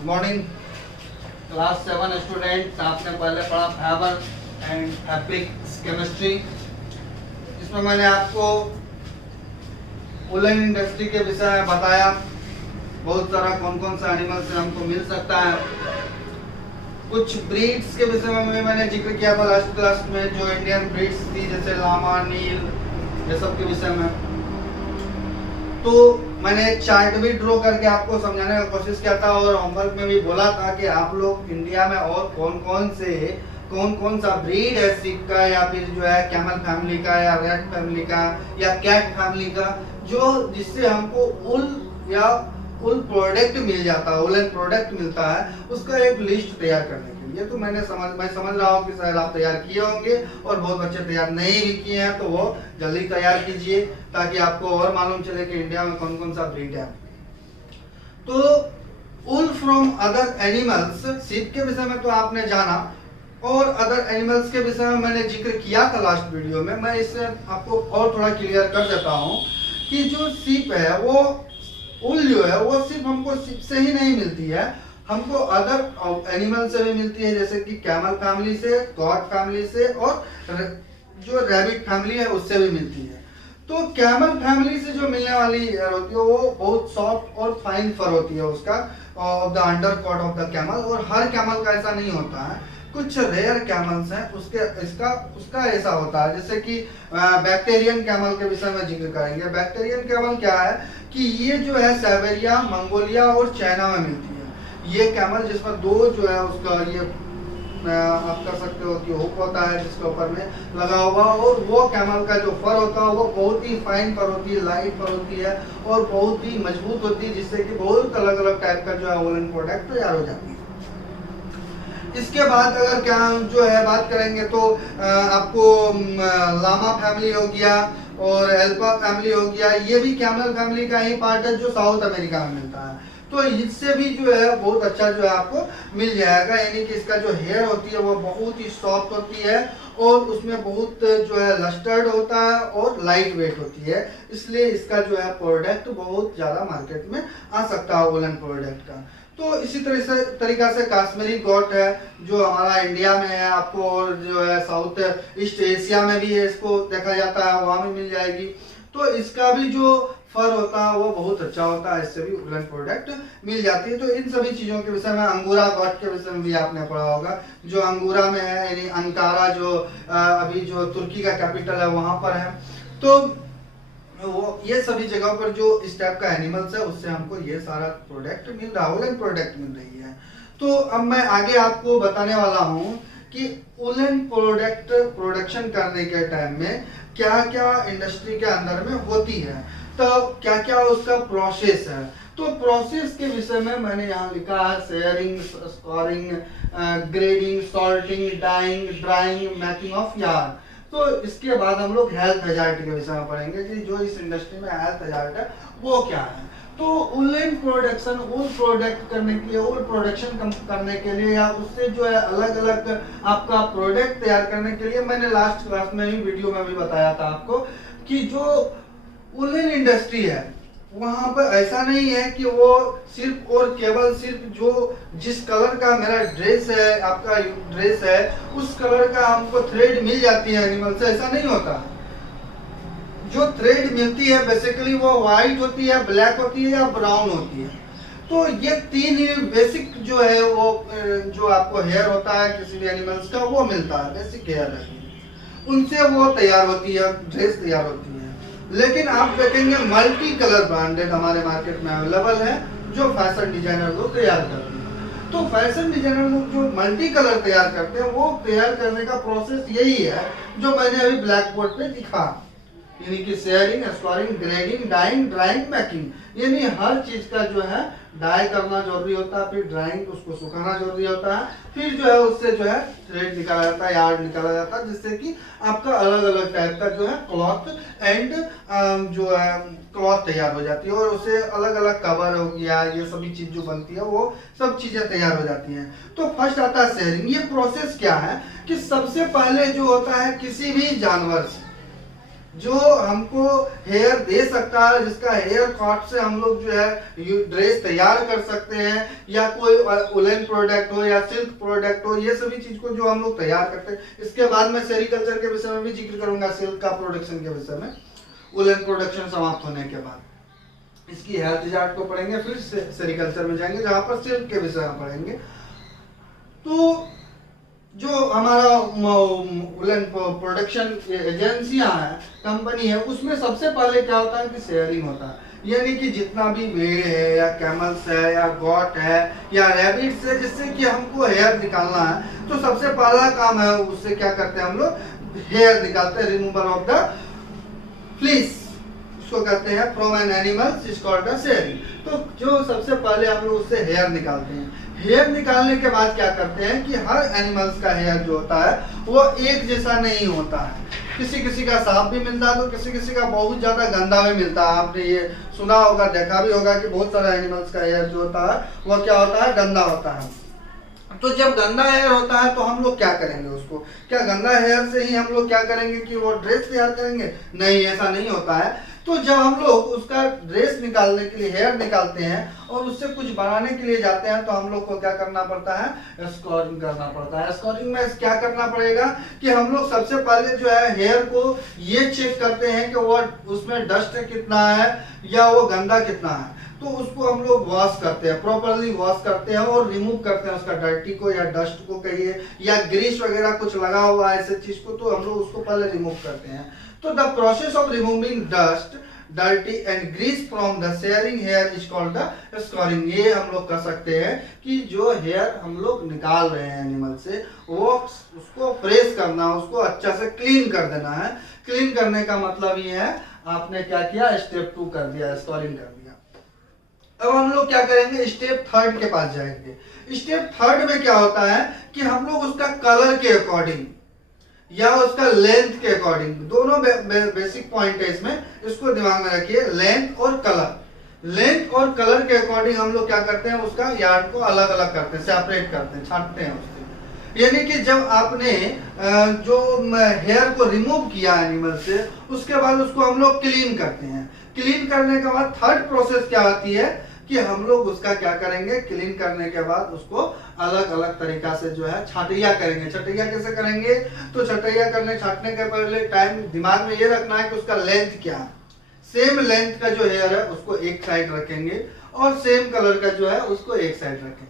Good morning class 7 student. आपने पहले पढ़ा फाइबर एंड फैब्रिक केमिस्ट्री, जिसमें मैंने आपको वुलन इंडस्ट्री के विषय में बताया। बहुत सारा कौन कौन सा एनिमल से हमको मिल सकता है। कुछ ब्रीड्स के विषय में मैंने जिक्र किया था लास्ट क्लास में, जो इंडियन ब्रीड्स थी, जैसे लामा, नील, ये सब के विषय में। तो मैंने एक चार्ट भी ड्रॉ करके आपको समझाने का कोशिश किया था और होमवर्क में भी बोला था कि आप लोग इंडिया में और कौन कौन सा ब्रीड है सिख का, या फिर जो है कैमल फैमिली का, या रेड फैमिली का, या कैट फैमिली का, जो जिससे हमको उल प्रोडक्ट मिल जाता है, उलन प्रोडक्ट मिलता है, उसका एक लिस्ट तैयार करने के लिए। तो मैं समझ रहा हूँ कि शायद आप तैयार किए होंगे और बहुत बच्चे तैयार नहीं भी किए हैं, तो वो जल्दी तैयार कीजिए ताकि आपको और मालूम चले कि इंडिया में कौन कौन सा ब्रीड है। तो उल फ्रॉम अदर एनिमल्स, सीप के विषय में तो आपने जाना, और अदर एनिमल्स के विषय में मैंने जिक्र किया था लास्ट वीडियो में। मैं इसे आपको और थोड़ा क्लियर कर देता हूँ कि जो सीप है, वो उल जो है वो सिर्फ हमको सीप से ही नहीं मिलती है, हमको अदर एनिमल से भी मिलती है, जैसे कि कैमल फैमिली से, गॉड फैमिली से, और जो रैबिट फैमिली है उससे भी मिलती है। तो कैमल फैमिली से जो मिलने वाली हेयर होती है वो बहुत सॉफ्ट और फाइन फर होती है उसका, of the undercoat of the camel. और हर कैमल का ऐसा नहीं होता है, कुछ रेयर कैमल्स हैं उसका ऐसा होता है। जैसे कि बैक्टीरियन कैमल के विषय में जिक्र करेंगे। बैक्टीरियन कैमल क्या है कि ये जो है साइबेरिया, मंगोलिया और चाइना में मिलती है। ये कैमल जिसमें दो जो है उसका ये आप कर सकते हो कि हुक होता है जिसके ऊपर में लगा हुआ, और वो कैमल का जो फर होता है वो बहुत ही फाइन फर होती है, लाइट फर होती है और बहुत ही मजबूत होती है, जिससे कि बहुत अलग अलग टाइप का जो है वुलन प्रोडक्ट तैयार हो जाती है। इसके बाद अगर क्या जो है बात करेंगे तो आपको लामा फैमिली हो गया और एल्पा फैमिली हो गया। ये भी कैमल फैमिली का ही पार्ट है जो साउथ अमेरिका में मिलता है। तो इससे भी जो है बहुत अच्छा जो है आपको मिल जाएगा, यानी कि इसका जो हेयर होती है वो बहुत ही सॉफ्ट होती है और उसमें बहुत जो है लस्टर्ड होता है और लाइट वेट होती है, इसलिए इसका जो है प्रोडक्ट बहुत ज़्यादा मार्केट में आ सकता है वुलन प्रोडक्ट का। तो इसी तरीका से कश्मीरी गोट है जो हमारा इंडिया में है आपको, और जो है साउथ ईस्ट एशिया में भी है, इसको देखा जाता है, वहाँ भी मिल जाएगी। तो इसका भी जो फर होता है वो बहुत अच्छा होता है, इससे भी वुलन प्रोडक्ट मिल जाती है। तो इन सभी चीज़ों के विषय में, अंगूरा गोट के विषय में भी आपने पढ़ा होगा, जो अंगूरा में है, यानी अंकारा जो अभी जो तुर्की का कैपिटल है वहाँ पर है। तो वो ये सभी जगह पर जो इस टाइप का एनिमल्स है उससे हमको ये सारा प्रोडक्ट मिल रहा है, वुलन प्रोडक्ट मिल रही है। तो अब मैं आगे आपको बताने वाला हूँ कि वुलन प्रोडक्ट प्रोडक्शन करने के टाइम में क्या क्या इंडस्ट्री के अंदर में होती है, तो क्या क्या उसका प्रोसेस है। तो प्रोसेस के विषय में मैंने यहाँ लिखा है shearing, scouring, grading, sorting, dyeing, drying, making of yarn. तो इसके बाद हम लोग हेल्थ हजार्ड के विषय में पढ़ेंगे कि जो इस इंडस्ट्री में हेल्थ हजार्ड है वो क्या है। तो वुलन प्रोडक्शन, वुल प्रोडक्ट करने के लिए, वुल प्रोडक्शन करने के लिए, या उससे जो है अलग अलग आपका प्रोडक्ट तैयार करने के लिए, मैंने लास्ट क्लास में भी वीडियो में भी बताया था आपको कि जो वुलन इंडस्ट्री है वहां पर ऐसा नहीं है कि वो सिर्फ और केवल सिर्फ जो जिस कलर का मेरा ड्रेस है, आपका ड्रेस है, उस कलर का हमको थ्रेड मिल जाती है एनिमल से, ऐसा नहीं होता। जो थ्रेड मिलती है बेसिकली वो व्हाइट होती है, ब्लैक होती है या ब्राउन होती है। तो ये तीन ही बेसिक जो है वो जो आपको हेयर होता है किसी भी एनिमल्स का वो मिलता है, बेसिक हेयर है, उनसे वो तैयार होती है, ड्रेस तैयार होती है। लेकिन आप देखेंगे मल्टी कलर ब्रांडेड हमारे मार्केट में अवेलेबल है जो फैशन डिजाइनर लोग तैयार करते हैं। तो फैशन डिजाइनर लोग जो मल्टी कलर तैयार करते हैं वो तैयार करने का प्रोसेस यही है जो मैंने अभी ब्लैक बोर्ड पे दिखा, यानी कि shearing, scouring, grading, dyeing, drying, making, यानी हर चीज का जो है डाई करना जरूरी होता है, फिर ड्राइंग उसको सुखाना जरूरी होता है, फिर जो है उससे जो है थ्रेड निकाला जाता है, यार्ड निकाला जाता है, जिससे कि आपका अलग अलग टाइप का जो है क्लॉथ एंड जो है क्लॉथ तैयार हो जाती है, और उससे अलग अलग कवर हो गया, ये सभी चीज जो बनती है वो सब चीजें तैयार हो जाती हैं। तो फर्स्ट आता है शेयरिंग। ये प्रोसेस क्या है कि सबसे पहले जो होता है किसी भी जानवर से, जो हमको हेयर दे सकता है, जिसका हेयर कॉट से हम लोग जो है ड्रेस तैयार कर सकते हैं, या कोई उलन प्रोडक्ट हो या सिल्क प्रोडक्ट हो, ये सभी चीज को जो हम लोग तैयार करते हैं। इसके बाद मैं सेरिकल्चर के विषय में भी जिक्र करूंगा, सिल्क का प्रोडक्शन के विषय में, उलन प्रोडक्शन समाप्त होने के बाद इसकी हेल्थ चार्ट को पढ़ेंगे, फिर सेरिकल्चर में जाएंगे जहां पर सिल्क के विषय में पढ़ेंगे। तो जो हमारा उलन प्रोडक्शन एजेंसियां हैं, कंपनी है, उसमें सबसे पहले क्या होता है कि शेयरिंग होता है। यानी कि जितना भी भेड़ है या कैमल्स है या गॉट है या रैबिट्स है, जिससे कि हमको हेयर निकालना है, तो सबसे पहला काम है उससे क्या करते हैं हम लोग, हेयर निकालते हैं, रिमूवल ऑफ द फ्लीस, उसको कहते हैं from an animal is called the sharing. तो जो सबसे पहले हम लोग उससे हेयर निकालते हैं। हेयर निकालने के बाद क्या करते हैं कि हर एनिमल्स का हेयर जो होता है वो एक जैसा नहीं होता है, किसी किसी का साफ भी मिलता है तो किसी किसी का बहुत ज्यादा गंदा भी मिलता है। आपने ये सुना होगा, देखा भी होगा कि बहुत सारे एनिमल्स का हेयर जो होता है वो क्या होता है, गंदा होता है। तो जब गंदा हेयर होता है तो हम लोग क्या करेंगे, उसको क्या गंदा हेयर से ही हम लोग क्या करेंगे कि वो ड्रेस तैयार करेंगे? नहीं, ऐसा नहीं होता है। तो जब हम लोग उसका ड्रेस निकालने के लिए हेयर निकालते हैं और उससे कुछ बनाने के लिए जाते हैं, तो हम लोग को क्या करना पड़ता है, स्कोरिंग करना पड़ता है। स्कोरिंग में क्या करना पड़ेगा कि हम लोग सबसे पहले जो है हेयर को ये चेक करते हैं कि वो उसमें डस्ट कितना है या वो गंदा कितना है। तो उसको हम लोग वॉश करते हैं, प्रॉपरली वॉश करते हैं और रिमूव करते हैं उसका डर्टी को या डस्ट को कहिए, या ग्रीस वगैरह कुछ लगा हुआ है ऐसे चीज को, तो हम लोग उसको पहले रिमूव करते हैं। तो the process of removing dust, dirty and grease from the shearing hair is called the scouring. ये हम लोग कह सकते हैं कि जो हेयर हम लोग निकाल रहे हैं एनिमल से, वो उसको फ्रेश करना, उसको अच्छा से क्लीन कर देना है। क्लीन करने का मतलब ये है, आपने क्या किया, स्टेप 2 कर दिया, स्कोरिंग कर दिया। अब हम लोग क्या करेंगे, स्टेप 3 के पास जाएंगे। स्टेप 3 में क्या होता है कि हम लोग उसका कलर के अकॉर्डिंग या उसका लेंथ के अकॉर्डिंग, दोनों बेसिक पॉइंट है इसमें, इसको दिमाग में रखिए, लेंथ और कलर। लेंथ और कलर के अकॉर्डिंग हम लोग क्या करते हैं, उसका यार्ड को अलग अलग करते हैं, सेपरेट करते हैं, छांटते हैं उससे। यानी कि जब आपने जो हेयर को रिमूव किया एनिमल से, उसके बाद उसको हम लोग क्लीन करते हैं। क्लीन करने के बाद थर्ड प्रोसेस क्या होती है कि हम लोग उसका क्या करेंगे, क्लीन करने के बाद उसको अलग अलग तरीका से जो है छाटैया करेंगे। छाटैया कैसे करेंगे, तो छाटैया करने छाटने के पहले टाइम दिमाग में ये रखना है कि उसका लेंथ क्या है। सेम लेंथ का जो हेयर है उसको एक साइड रखेंगे और सेम कलर का जो है उसको एक साइड रखेंगे।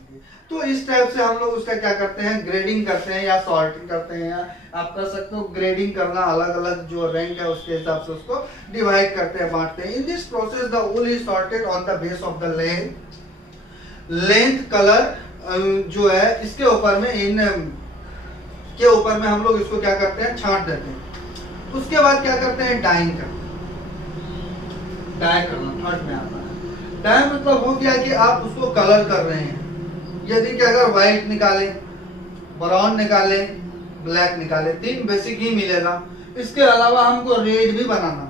तो इस टाइप से हम लोग उसका क्या करते हैं, ग्रेडिंग करते हैं या सॉर्टिंग करते हैं, या आप कर सकते हो ग्रेडिंग करना, अलग अलग जो रैंक है उसके हिसाब से उसको डिवाइड करते हैं, बांटते हैं। In this process the wool is sorted on the base of the length colour जो है इसके ऊपर में, इन के ऊपर में हम लोग इसको क्या करते हैं, छांट देते हैं। उसके बाद क्या करते हैं, डाइंग करते हैं। डाई करना थर्ड में आता है। डाई मतलब हो गया कि आप उसको कलर कर रहे हैं। यदि कि अगर व्हाइट निकाले, ब्राउन निकाले, ब्लैक निकाले, 3 बेसिक ही मिलेगा। इसके अलावा हमको रेड भी बनाना,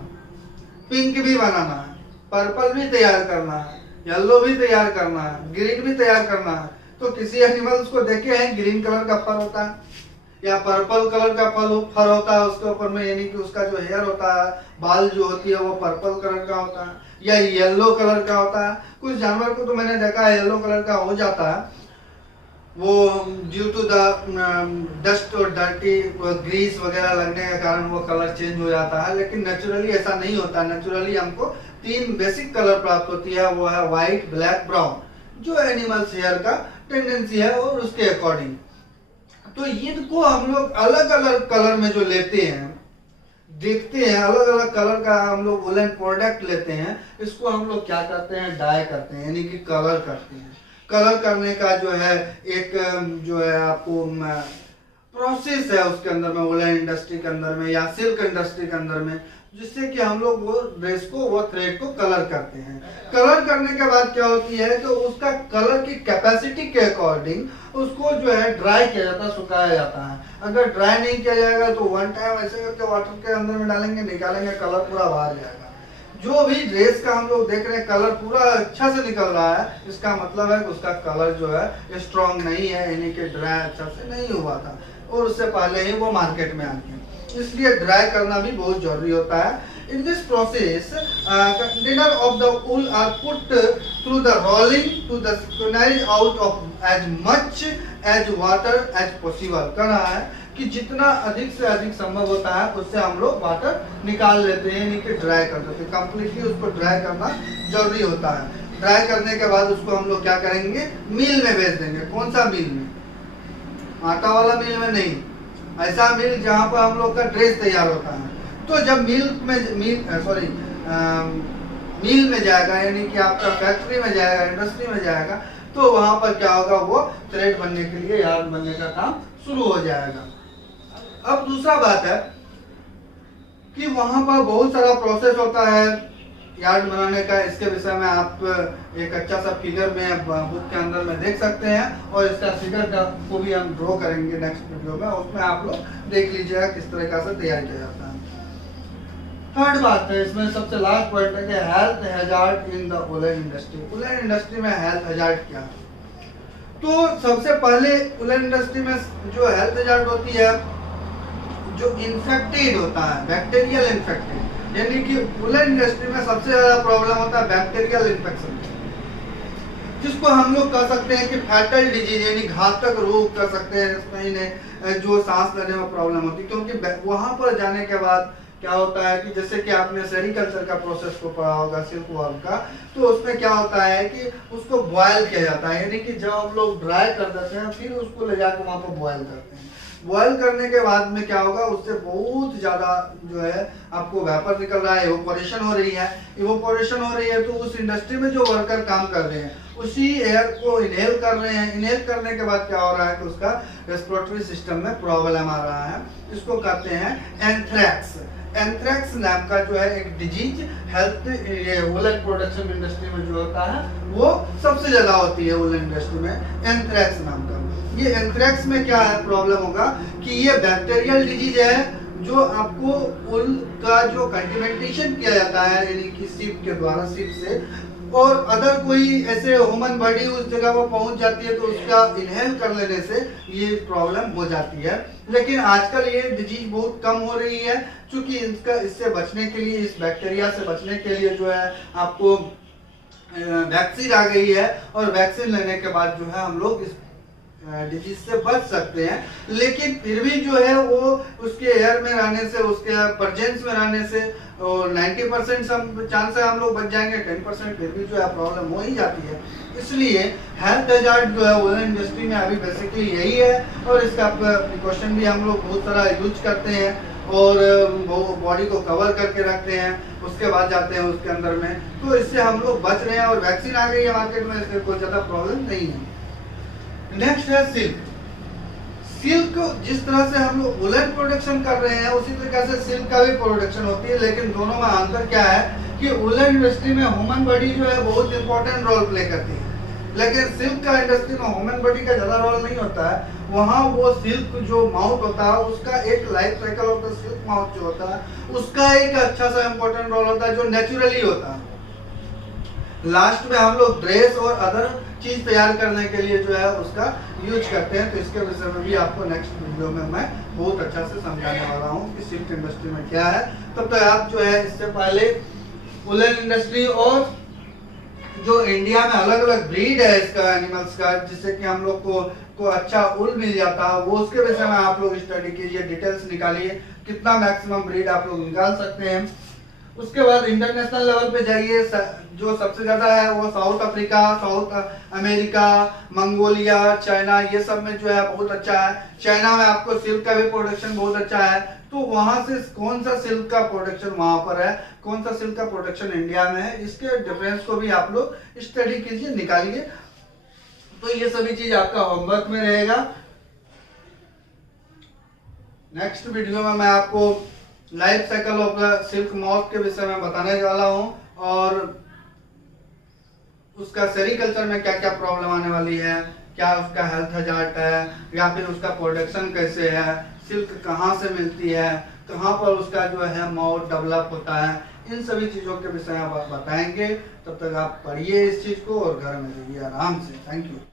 पिंक भी बनाना है, पर्पल भी तैयार करना है, येलो भी तैयार करना है, ग्रीन भी तैयार करना है। तो किसी एनिमल्स को देखे हैं ग्रीन कलर का फर होता है या पर्पल कलर का फर होता है उसके ऊपर में, यानी कि उसका जो हेयर होता है, बाल जो होती है वो पर्पल कलर का होता है या येलो कलर का होता है। कुछ जानवर को तो मैंने देखा है येलो कलर का हो जाता है, वो ड्यू टू द डस्ट और डर्टी ग्रीस वगैरह लगने के कारण वो कलर चेंज हो जाता है। लेकिन नेचुरली ऐसा नहीं होता। नेचुरली हमको 3 बेसिक कलर प्राप्त होती है, वो है व्हाइट, ब्लैक, ब्राउन, जो एनिमल्स हेयर का टेंडेंसी है और उसके अकॉर्डिंग। तो इनको हम लोग अलग अलग कलर में जो लेते हैं, देखते हैं, अलग अलग कलर का हम लोग वुलन प्रोडक्ट लेते हैं, इसको हम लोग क्या करते हैं, डाई करते हैं, यानी कि कलर करते हैं। कलर करने का जो है एक जो है आपको प्रोसेस है उसके अंदर में, वुलन इंडस्ट्री के अंदर में या सिल्क इंडस्ट्री के अंदर में, जिससे कि हम लोग वो ड्रेस को, वो थ्रेड को कलर करते हैं। कलर करने के बाद क्या होती है कि उसका कलर की कैपेसिटी के अकॉर्डिंग उसको जो है ड्राई किया जाता है, सुखाया जाता है। अगर ड्राई नहीं किया जाएगा तो वन टाइम ऐसे करके वाटर के अंदर में डालेंगे, निकालेंगे, कलर पूरा बाहर जाएगा। जो भी ड्रेस का हम लोग देख रहे हैं कलर पूरा अच्छा से निकल रहा है, इसका मतलब है कि उसका कलर जो है स्ट्रॉन्ग नहीं है, यानी कि ड्राई अच्छा से नहीं हुआ था और उससे पहले ही वो मार्केट में आ गया। इसलिए ड्राई करना भी बहुत जरूरी होता है। In this process, container of the wool are put through the rolling to the squeeze out of as much as water as possible। कहना है कि जितना अधिक से अधिक संभव होता है उससे हम लोग वाटर निकाल लेते हैं, यानी कि ड्राई कर देते हैं। कम्प्लीटली उसको ड्राई करना जरूरी होता है। ड्राई करने के बाद उसको हम लोग क्या करेंगे, मिल में भेज देंगे। कौन सा मिल में? आटा वाला मिल में नहीं, ऐसा मिल जहाँ पर हम लोग का ड्रेस तैयार होता है। तो जब मिल में जाएगा, यानी कि आपका फैक्ट्री में जाएगा, इंडस्ट्री में जाएगा, तो वहां पर क्या होगा, वो थ्रेड बनने के लिए, यार्न बनने का काम शुरू हो जाएगा। अब दूसरा बात है कि वहां पर बहुत सारा प्रोसेस होता है यार्न बनाने का। इसके विषय में आप एक अच्छा सा फिगर में बुक के अंदर में देख सकते हैं, और इसका फिगर को भी हम ड्रॉ करेंगे नेक्स्ट वीडियो में। उसमें आप लोग देख लीजिएगा किस तरीके से तैयार किया जाता है। थर्ड बात है इसमें, सबसे लास्ट पॉइंट है कि health hazard in the woollen industry. Woollen industry में हेल्थ हैजार्ड क्या है? तो सबसे पहले वुलन इंडस्ट्री में जो हेल्थ हैजार्ड होती है, जो इन्फेक्टेड होता है, बैक्टीरियल इन्फेक्टेड, यानी कि वुलन इंडस्ट्री में सबसे ज्यादा प्रॉब्लम होता है बैक्टीरियल इन्फेक्शन, जिसको हम लोग कह सकते हैं कि फैटल डिजीज, यानी घातक रोग कर सकते हैं। इसमें इन्हें जो सांस लेने में प्रॉब्लम होती है, क्योंकि वहां पर जाने के बाद क्या होता है कि जैसे कि आपने सेरिकल्चर का प्रोसेस को पढ़ा होगा, सिल्क वर्म का, तो उसमें क्या होता है कि उसको बॉयल किया जाता है, यानी कि जब हम लोग ड्राई कर देते हैं फिर उसको ले जाकर वहां पर बॉयल करते हैं। बॉयल करने के बाद में क्या होगा, उससे बहुत ज्यादा जो है आपको वेपर निकल रहा है, इवोपोरेशन हो रही है। इवोपोरेशन हो रही है तो उस इंडस्ट्री में जो वर्कर काम कर रहे हैं उसी एयर को इनहेल कर रहे हैं। इनहेल करने के बाद क्या हो रहा है कि उसका रेस्पिरेटरी सिस्टम में प्रॉब्लम आ रहा है। इसको कहते हैं एंथ्रैक्स। एंथ्रैक्स नाम का जो है एक disease health woollen production industry में जो होता है वो सबसे ज्यादा होती है वुलन इंडस्ट्री में, एंथ्रैक्स नाम का। ये एंथ्रैक्स में क्या है प्रॉब्लम होगा कि ये बैक्टीरियल डिजीज है, जो आपको वुल का जो कल्टिवेशन किया जाता है, यानी कि सीप के द्वारा, सीप से, और अदर कोई ऐसे ह्यूमन बॉडी उस जगह पर पहुंच जाती है तो उसका इनहेल कर लेने से ये प्रॉब्लम हो जाती है। लेकिन आजकल ये डिजीज बहुत कम हो रही है, क्योंकि इससे बचने के लिए, इस बैक्टीरिया से बचने के लिए जो है आपको वैक्सीन आ गई है, और वैक्सीन लेने के बाद जो है हम लोग इस डिजीज से बच सकते हैं। लेकिन फिर भी जो है वो उसके एयर में रहने से, उसके प्रेजेंस में रहने से, और 90% चांस है हम लोग बच जाएंगे, 10% फिर भी जो है प्रॉब्लम हो ही जाती है। इसलिए हेल्थ हैजार्ड जो है वुलन इंडस्ट्री में अभी बेसिकली यही है, और इसका प्रिकॉशन भी हम लोग बहुत सारा यूज करते हैं, और वो बॉडी को कवर करके रखते हैं, उसके बाद जाते हैं उसके अंदर में, तो इससे हम लोग बच रहे हैं। और वैक्सीन आ गई है मार्केट में, इसलिए कोई ज्यादा प्रॉब्लम नहीं है। नेक्स्ट है सिल्क। सिल्क जिस तरह से हम लोग वुलन प्रोडक्शन कर रहे हैं उसी तरीके से सिल्क का भी प्रोडक्शन होती है, लेकिन दोनों में अंतर क्या है कि वुलन इंडस्ट्री में ह्यूमन बॉडी जो है बहुत इंपॉर्टेंट रोल प्ले करती है, लेकिन सिल्क का इंडस्ट्री में ह्यूमन बॉडी का ज्यादा रोल नहीं होता है। वहाँ वो सिल्क जो माउथ होता है उसका एक life cycle of the silk mouth जो होता है उसका एक अच्छा सा इंपॉर्टेंट रोल होता है, जो नेचुरली होता है। लास्ट में हम लोग ड्रेस और अदर चीज तैयार करने के लिए जो है उसका यूज करते हैं। तो इसके विषय में भी आपको नेक्स्ट वीडियो में मैं बहुत अच्छा से समझाने वाला हूँ कि सिल्क इंडस्ट्री में क्या है। तब तक आप जो है इससे पहले वुलन इंडस्ट्री और जो इंडिया में अलग अलग ब्रीड है इसका, एनिमल्स का, जिससे कि हम लोग को अच्छा उल मिल जाता है, वो उसके विषय में आप लोग स्टडी कीजिए, डिटेल्स निकालिए, कितना मैक्सिमम ब्रीड आप लोग निकाल सकते हैं। उसके बाद इंटरनेशनल लेवल पे जाइए, जो सबसे ज्यादा है वो south Africa, south America, Mongolia, China, ये सब में जो है बहुत अच्छा है। चाइना में आपको सिल्क का भी प्रोडक्शन बहुत अच्छा है, तो वहां से कौन सा सिल्क का प्रोडक्शन वहां पर है, कौन सा सिल्क का प्रोडक्शन इंडिया में है, इसके डिफरेंस को भी आप लोग स्टडी कीजिए, निकालिए। तो ये सभी चीज आपका होमवर्क में रहेगा। नेक्स्ट वीडियो में मैं आपको life cycle of the silk moth के विषय में बताने वाला हूं, और उसका सेरिकल्चर में क्या क्या प्रॉब्लम आने वाली है, क्या उसका हेल्थ हैजार्ड है, या फिर उसका प्रोडक्शन कैसे है, सिल्क कहाँ से मिलती है, कहाँ पर उसका जो है मॉथ डेवलप होता है, इन सभी चीजों के विषय में बताएंगे। तब तक आप पढ़िए इस चीज को और घर में रहिए आराम से। Thank you.